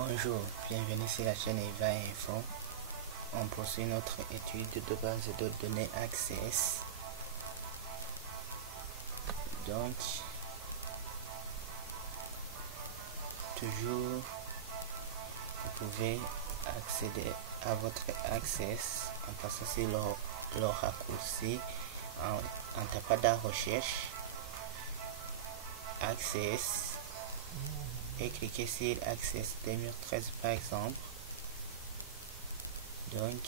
Bonjour, bienvenue sur la chaîne Eva Info. On poursuit notre étude de base de données Access. Donc, toujours, vous pouvez accéder à votre Access en passant sur le raccourci en tapant dans recherche Access et cliquez sur Access 2013 par exemple. Donc,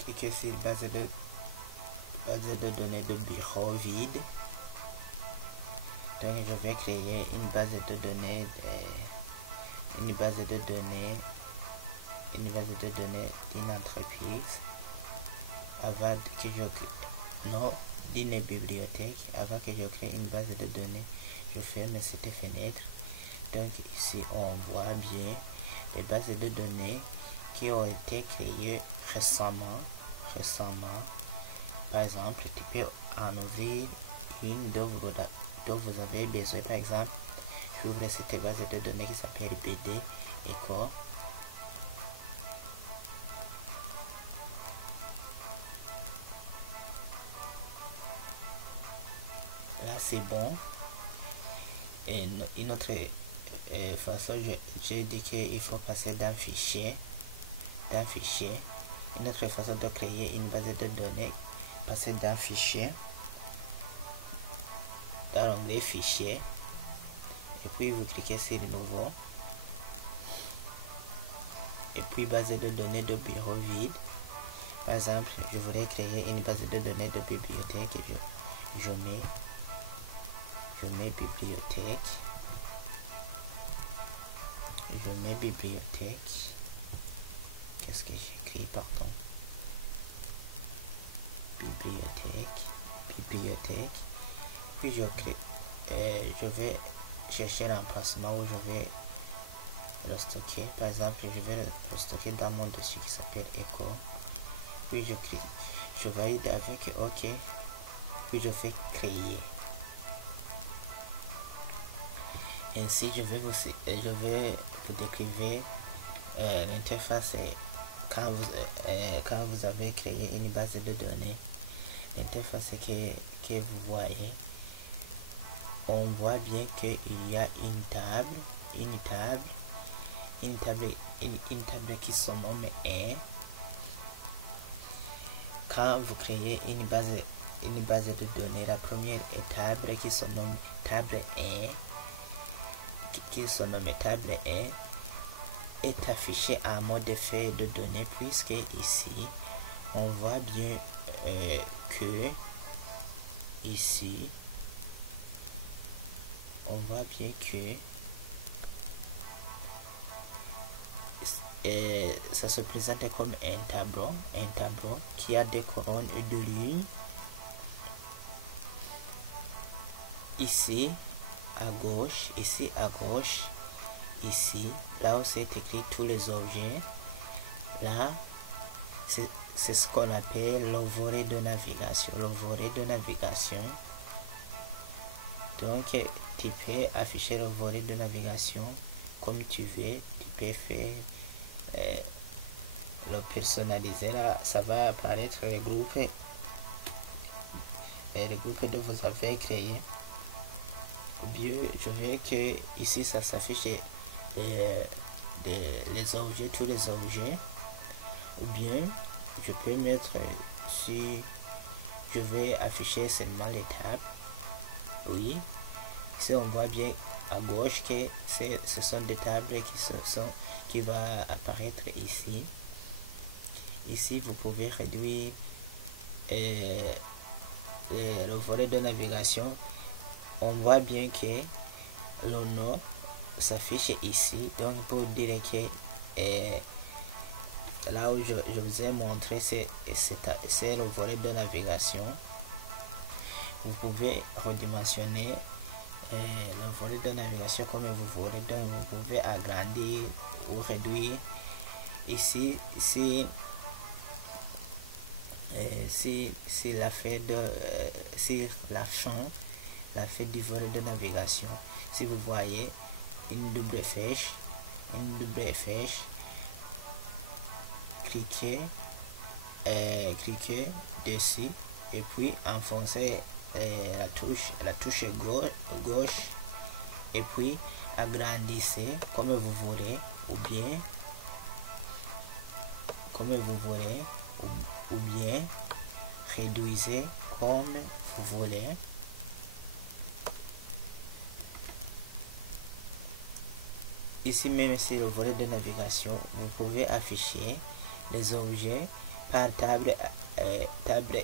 cliquez sur base de données de bureau vide. Donc je vais créer une base de données d'une entreprise avant que d'une bibliothèque. Avant que je crée une base de données, je ferme cette fenêtre. Donc ici on voit bien les bases de données qui ont été créées récemment. Par exemple, tu peux en ouvrir une dont vous avez besoin. Par exemple, j'ouvre cette base de données qui s'appelle BD Eco. Là c'est bon. Et une autre façon, j'ai dit qu'il faut passer d'un fichier. Une autre façon de créer une base de données, passer d'un fichier dans l'onglet fichier et puis vous cliquez sur nouveau et puis base de données de bureau vide. Par exemple, je voudrais créer une base de données de bibliothèque et je mets bibliothèque. Qu'est-ce que j'écris, pardon? Bibliothèque. Puis je vais chercher l'emplacement où je vais le stocker. Par exemple, je vais le stocker dans mon dossier qui s'appelle Echo. Puis je valide avec OK. Puis je fais créer. Ainsi, je vais vous décrire l'interface quand vous avez créé une base de données. L'interface que vous voyez, on voit bien qu'il y a une table qui se nomme 1. Quand vous créez une base de données, la première table qui se nomme table 1, est affichée en mode feuille de données, puisque ici on voit bien que ça se présente comme un tableau qui a des colonnes et des lignes. Ici à gauche, là où c'est écrit tous les objets, là c'est ce qu'on appelle le volet de navigation. Donc tu peux afficher le volet de navigation comme tu veux. Tu peux faire le personnaliser. Là ça va apparaître les groupes que vous avez créés. Ou bien je veux que ici ça s'affiche les objets, tous les objets. Ou bien je peux mettre, si je vais afficher seulement les tables. Oui, ici on voit bien à gauche que ce sont des tables qui va apparaître ici. Ici vous pouvez réduire le volet de navigation. On voit bien que le nom s'affiche ici. Donc pour dire que là où je vous ai montré, c'est le volet de navigation. Vous pouvez redimensionner le volet de navigation comme vous voulez. Donc vous pouvez agrandir ou réduire. Ici c'est la fin du volet de navigation. Si vous voyez une double flèche, cliquez dessus et puis enfoncez la touche gauche et puis agrandissez comme vous voulez, ou bien réduisez comme vous voulez. Ici même sur le volet de navigation, vous pouvez afficher les objets par table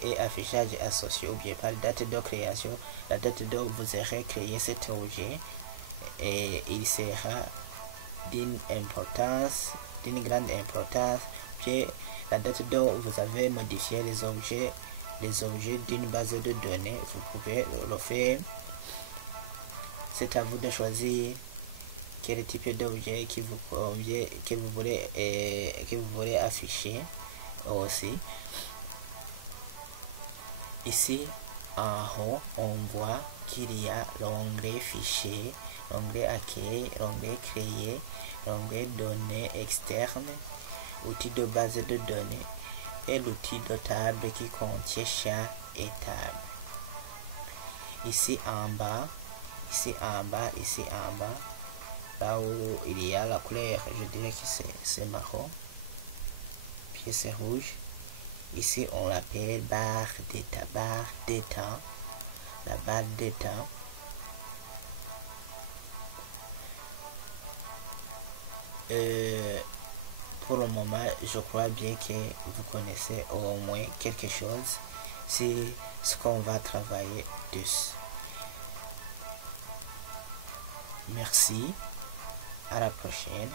et affichage associé, ou bien par date de création, la date dont vous aurez créé cet objet, et il sera d'une grande importance, puis la date dont vous avez modifié les objets d'une base de données. Vous pouvez le faire. C'est à vous de choisir quel type d'objet que vous voulez afficher aussi. Ici en haut, on voit qu'il y a l'onglet fichier, l'onglet accueil, l'onglet créer, l'onglet données externes, outils de base de données et l'outil de table qui contient champ et table. Ici en bas, là où il y a la couleur, je dirais que c'est marron, puis c'est rouge. Ici on l'appelle barre d'état, la barre d'état. Pour le moment, je crois bien que vous connaissez au moins quelque chose. C'est ce qu'on va travailler dessus. Merci, à la prochaine.